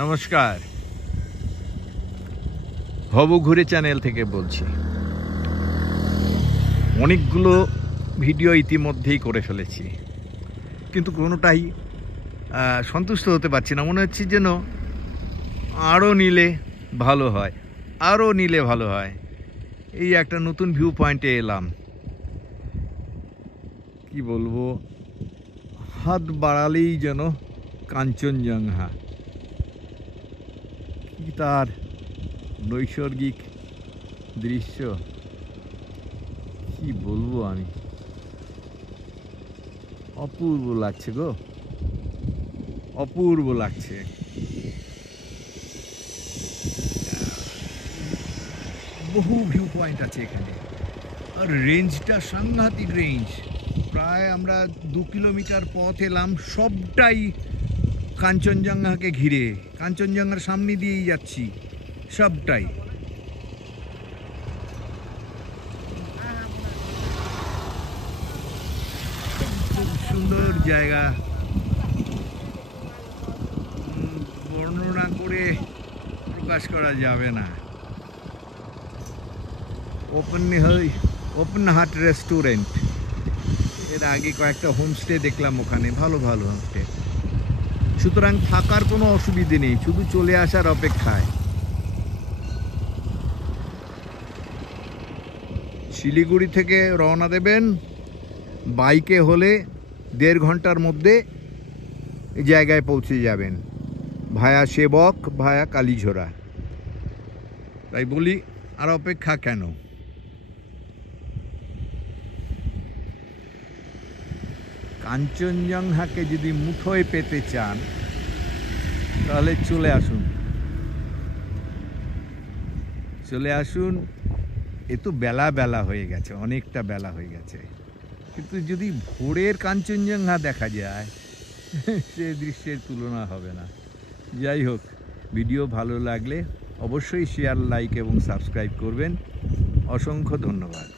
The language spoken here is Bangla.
নমস্কার, হবু ঘুরে চ্যানেল থেকে বলছি। অনেকগুলো ভিডিও ইতিমধ্যেই করে ফেলেছি, কিন্তু কোনোটাই সন্তুষ্ট হতে পারছি না। মনে হচ্ছে যেন আরও নিলে ভালো হয়, আরও নিলে ভালো হয়। এই একটা নতুন ভিউ পয়েন্টে এলাম। কি বলবো, হাত বাড়ালেই যেন কাঞ্চনজঙ্ঘা। কি তার নৈসর্গিক দৃশ্য, কি বলবো আমি, অপূর্ব লাগছে গো, অপূর্ব লাগছে। বহু ভিউ পয়েন্ট আছে এখানে, আর রেঞ্জটা সাংঘাতিক রেঞ্জ। প্রায় আমরা 2 কিলোমিটার পথ এলাম, সবটাই কাঞ্চনজঙ্ঘাকে ঘিরে, কাঞ্চনজঙ্ঘার সামনে দিয়েই যাচ্ছি সবটাই। খুব সুন্দর জায়গা, বর্ণনা করে প্রকাশ করা যাবে না। ওপেন হার্ট রেস্টুরেন্ট, এর আগে কয়েকটা হোমস্টে দেখলাম ওখানে, ভালো ভালো হোমস্টে। সুতরাং থাকার কোনো অসুবিধে নেই, শুধু চলে আসার অপেক্ষায়। শিলিগুড়ি থেকে রওনা দেবেন, বাইকে হলে 1.5 ঘন্টার মধ্যে এই জায়গায় পৌঁছে যাবেন, ভায়া সেবক, ভায়া কালীঝোড়া। তাই বলি, আর অপেক্ষা কেন? কাঞ্চনজঙ্ঘাকে যদি মুঠোয় পেতে চান তাহলে চলে আসুন, চলে আসুন। এ তো বেলা বেলা হয়ে গেছে, অনেকটা বেলা হয়ে গেছে, কিন্তু যদি ভোরের কাঞ্চনজঙ্ঘা দেখা যায় সে দৃশ্যের তুলনা হবে না। যাই হোক, ভিডিও ভালো লাগলে অবশ্যই শেয়ার, লাইক এবং সাবস্ক্রাইব করবেন। অসংখ্য ধন্যবাদ।